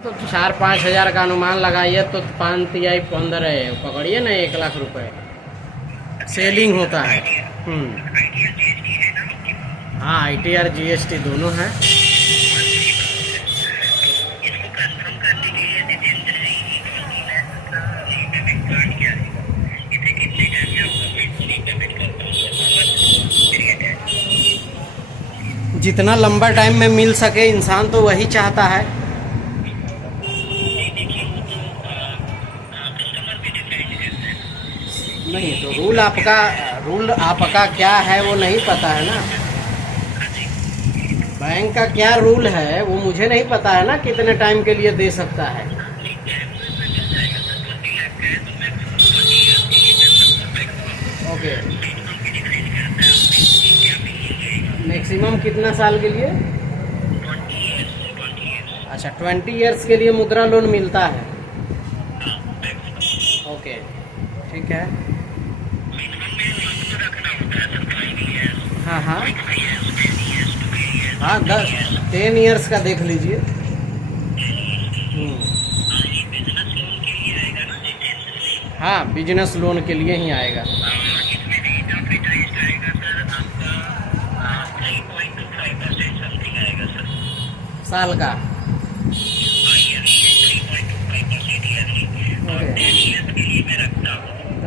तो 4-5 हज़ार का अनुमान लगाइए तो 5 तिहाई 15 पकड़िए ना, 1 लाख रुपए सेलिंग होता है। हाँ, ITR GST दोनों है। जितना लंबा टाइम में मिल सके इंसान तो वही चाहता है। नहीं तो रूल आपका क्या है वो नहीं पता है ना। बैंक का क्या रूल है वो मुझे नहीं पता है ना, कितने टाइम के लिए दे सकता है। ओके, मैक्सिमम कितना साल के लिए? अच्छा, 20 ईयर्स के लिए मुद्रा लोन मिलता है। ओके, ठीक है। हाँ हाँ हाँ, 10 ईयर्स का देख लीजिए। हाँ, बिजनेस लोन के लिए ही आएगा। साल का।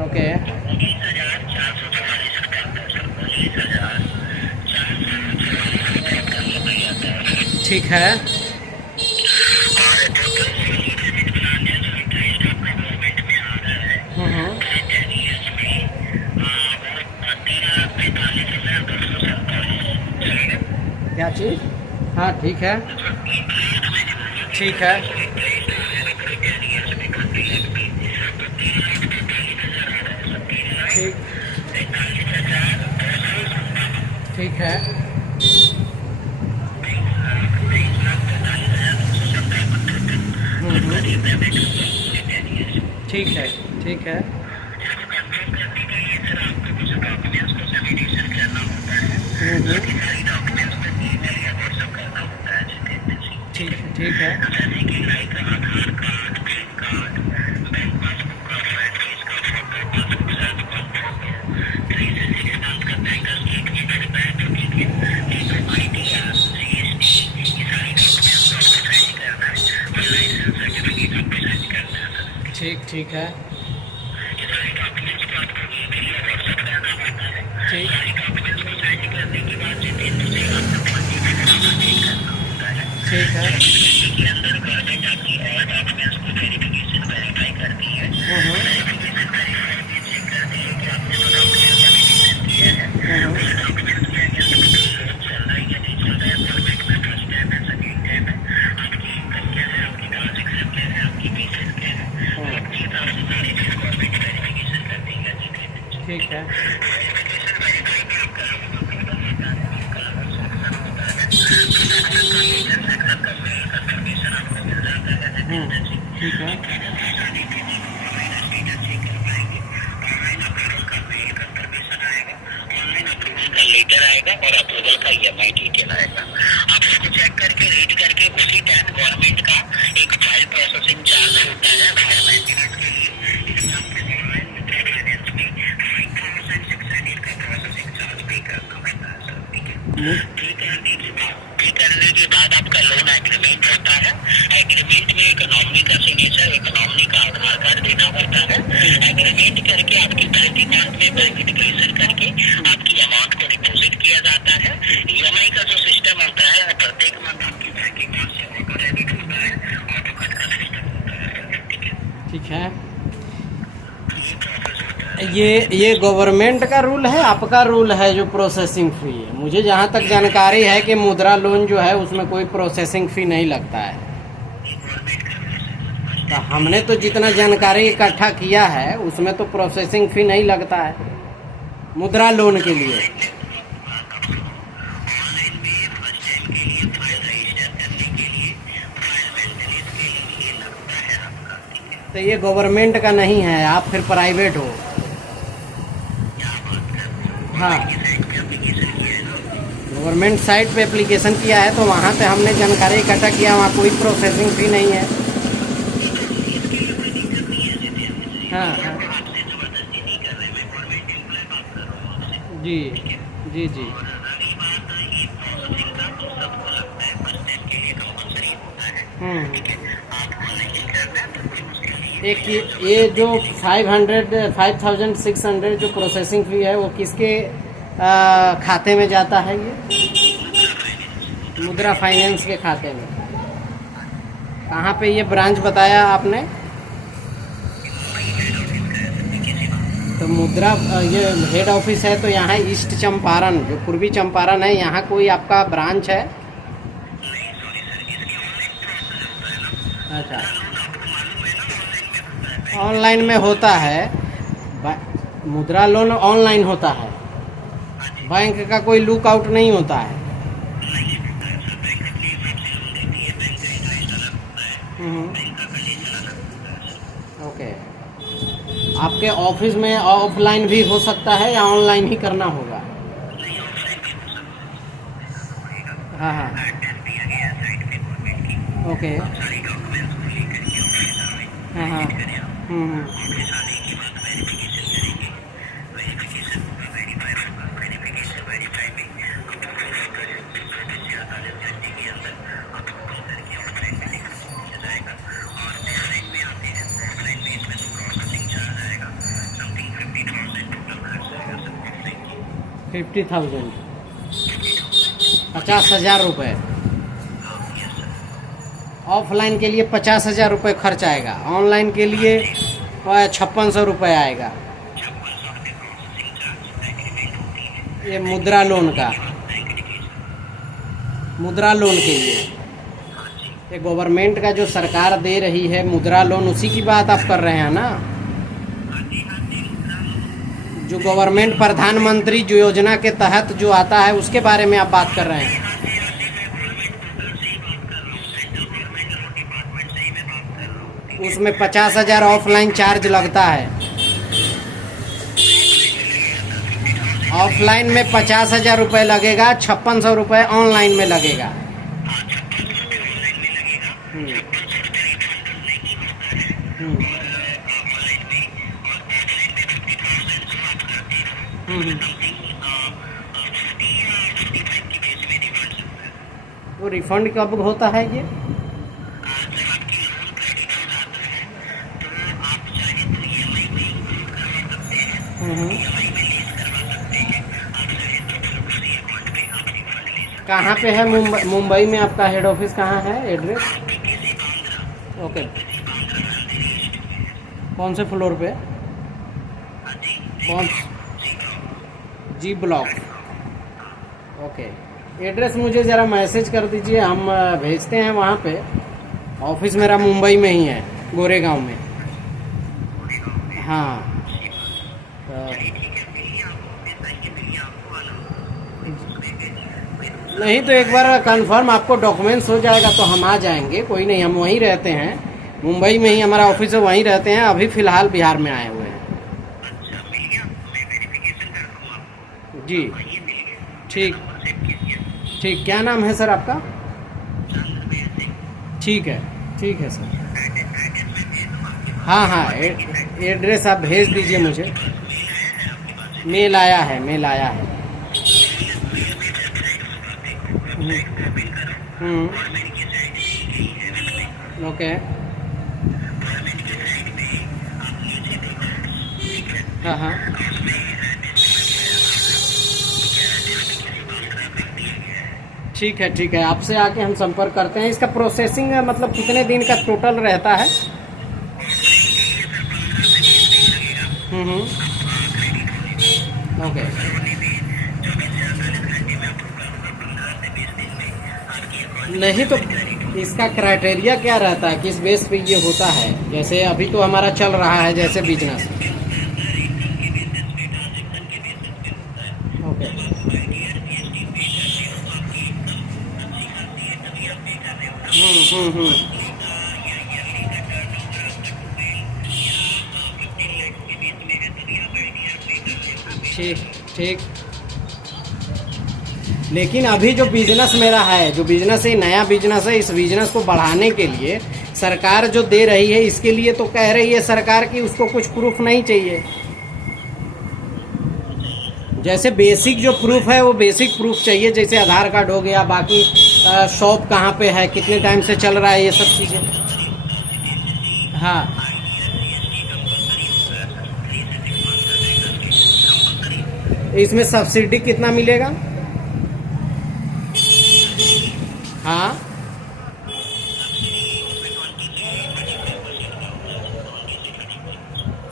ओके, ठीक है। क्या चीज़? हाँ, ठीक है, ठीक है, ठीक, ठीक है, ठीक है, ठीक है, ठीक, ठीक है, ठीक, ठीक है, ठीक, ठीक है, ठीक है, ठीक है, लेटर आएगा और अप्रूवल का EMI डिटेल आएगा। आप उसको चेक करके रीड करके उसी टाइम गवर्नमेंट का एक फाइल प्रोसेसिंग चार्ज होता है फाइल मेंटेनेंस के लिए। इसमें आपके मोबाइल में फाइनेंस में 5,600 का प्रोसेसिंग चार्ज पे करना होता है सर। ठीक है, पे करने के बाद आपका लोन एग्रीमेंट होता है। एग्रीमेंट में एक नॉमिनी का सिग्नेचर, एक नॉमिनी का आधार कार्ड देना होता है। एग्रीमेंट करके आपके बैंक अकाउंट में बैंक डिक्लेरेशन करके आपकी अमाउंट को डिपॉजिट किया जाता है। EMI का जो सिस्टम होता है वो प्रत्येक मंथ आपकी बैंक अकाउंट से ऑटो डेबिट होता है, ऑटो कट का सिस्टम होता है। ठीक है, ठीक है। ये गवर्नमेंट का रूल है, आपका रूल है जो प्रोसेसिंग फ़ी है? मुझे जहाँ तक जानकारी है कि मुद्रा लोन जो है उसमें कोई प्रोसेसिंग फ़ी नहीं लगता है। तो हमने तो जितना जानकारी इकट्ठा किया है उसमें तो प्रोसेसिंग फ़ी नहीं लगता है मुद्रा लोन के लिए। तो ये गवर्नमेंट का नहीं है, आप फिर प्राइवेट हो। हाँ, गवर्नमेंट साइट पे एप्लीकेशन किया है तो वहाँ से हमने जानकारी इकट्ठा किया, वहाँ कोई प्रोसेसिंग फ़ी नहीं है। हाँ हाँ आपसे जबरदस्ती नहीं कर रहे, मैं गवर्नमेंट एम्प्लॉय बात कर रहा हूँ आपसे। जी जी जी और रही बात ये प्रोसेसिंग का, तो सबको लगता है फर्स्ट टाइम के लिए कंपलसरी होता है, ठीक है। आपको नहीं करना है तो कोई मुश्किल नहीं है। एक ये जो 5600 जो प्रोसेसिंग फी है वो किसके खाते में जाता है? ये मुद्रा फाइनेंस के खाते में। कहाँ पे ये ब्रांच बताया आपने? तो मुद्रा ये हेड ऑफिस है तो यहाँ ईस्ट चंपारण, जो पूर्वी चंपारण है, यहाँ कोई आपका ब्रांच है? अच्छा, ऑनलाइन में होता है। मुद्रा लोन ऑनलाइन होता है, बैंक का कोई लुक आउट नहीं होता है। ओके, आपके ऑफिस में ऑफलाइन भी हो सकता है या ऑनलाइन ही करना होगा? हाँ हाँ, ओके, हाँ हाँ, $50,000, 50,000 रुपये। ऑफलाइन के लिए 50,000 रुपये खर्च आएगा, ऑनलाइन के लिए 5600 रुपये आएगा। ये मुद्रा लोन का, मुद्रा लोन के लिए ये गवर्नमेंट का जो सरकार दे रही है मुद्रा लोन, उसी की बात आप कर रहे हैं ना? जो गवर्नमेंट प्रधानमंत्री जो योजना के तहत जो आता है उसके बारे में आप बात कर रहे हैं? उसमें 50,000 ऑफलाइन चार्ज लगता है। ऑफलाइन में 50,000 रुपये लगेगा, 5600 रुपये ऑनलाइन में लगेगा। वो रिफंड कब होता है ये? कहाँ पे है? मुंबई में आपका हेड ऑफिस कहाँ है? एड्रेस? ओके, कौन से फ्लोर पे? कौन? जी ब्लॉक। ओके, एड्रेस मुझे ज़रा मैसेज कर दीजिए, हम भेजते हैं वहाँ पे। ऑफिस मेरा मुंबई में ही है, गोरेगांव में। हाँ, नहीं तो एक बार कंफर्म आपको डॉक्यूमेंट्स हो जाएगा तो हम आ जाएंगे, कोई नहीं। हम वहीं रहते हैं, मुंबई में ही हमारा ऑफिस है, वहीं रहते हैं। अभी फ़िलहाल बिहार में आए हुए हैं। जी ठीक ठीक, क्या नाम है सर आपका? ठीक है सर। हाँ हाँ, एड्रेस आप भेज दीजिए मुझे। मेल आया है। ओके, हाँ हाँ, ठीक है, आपसे आके हम संपर्क करते हैं। इसका प्रोसेसिंग मतलब कितने दिन का टोटल रहता है? ओके, नहीं तो इसका क्राइटेरिया क्या रहता है, किस बेस पे ये होता है? जैसे अभी तो हमारा चल रहा है जैसे बिजनेस। ओके, ठीक। लेकिन अभी जो बिजनेस मेरा है, जो बिजनेस है, नया बिजनेस है, इस बिजनेस को बढ़ाने के लिए सरकार जो दे रही है इसके लिए तो कह रही है सरकार कि उसको कुछ प्रूफ नहीं चाहिए। जैसे बेसिक जो प्रूफ है वो बेसिक प्रूफ चाहिए, जैसे आधार कार्ड हो गया, बाकी शॉप कहाँ पे है, कितने टाइम से चल रहा है, ये सब चीज़ें। हाँ इसमें सब्सिडी कितना मिलेगा? हाँ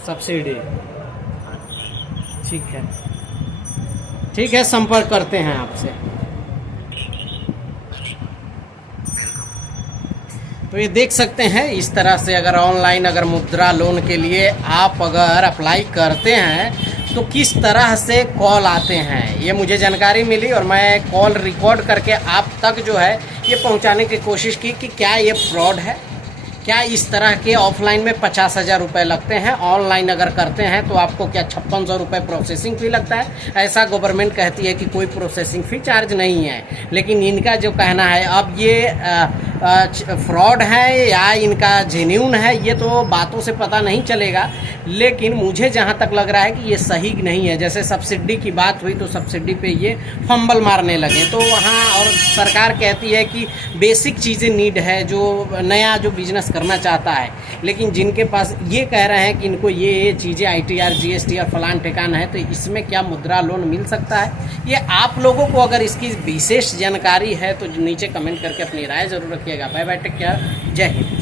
सब्सिडी, ठीक है ठीक है, संपर्क करते हैं आपसे। तो ये देख सकते हैं इस तरह से अगर ऑनलाइन अगर मुद्रा लोन के लिए आप अगर अप्लाई करते हैं तो किस तरह से कॉल आते हैं, ये मुझे जानकारी मिली और मैं कॉल रिकॉर्ड करके आप तक जो है ये पहुंचाने की कोशिश की कि क्या ये फ्रॉड है, क्या इस तरह के ऑफलाइन में 50,000 रुपये लगते हैं, ऑनलाइन अगर करते हैं तो आपको क्या 5600 रुपये प्रोसेसिंग फ़ी लगता है। ऐसा गवर्नमेंट कहती है कि कोई प्रोसेसिंग फ़ी चार्ज नहीं है, लेकिन इनका जो कहना है अब ये फ्रॉड है या इनका जेन्यून है ये तो बातों से पता नहीं चलेगा, लेकिन मुझे जहाँ तक लग रहा है कि ये सही नहीं है। जैसे सब्सिडी की बात हुई तो सब्सिडी पे ये फंबल मारने लगे, तो वहाँ और सरकार कहती है कि बेसिक चीज़ें नीड है जो नया जो बिजनेस करना चाहता है, लेकिन जिनके पास ये कह रहे हैं कि इनको ये चीज़ें ITR GST और फलान ठिकाना है, तो इसमें क्या मुद्रा लोन मिल सकता है? ये आप लोगों को अगर इसकी विशेष जानकारी है तो नीचे कमेंट करके अपनी राय ज़रूर रखिएगा। बाय बाय, टेक केयर, जय हिंद।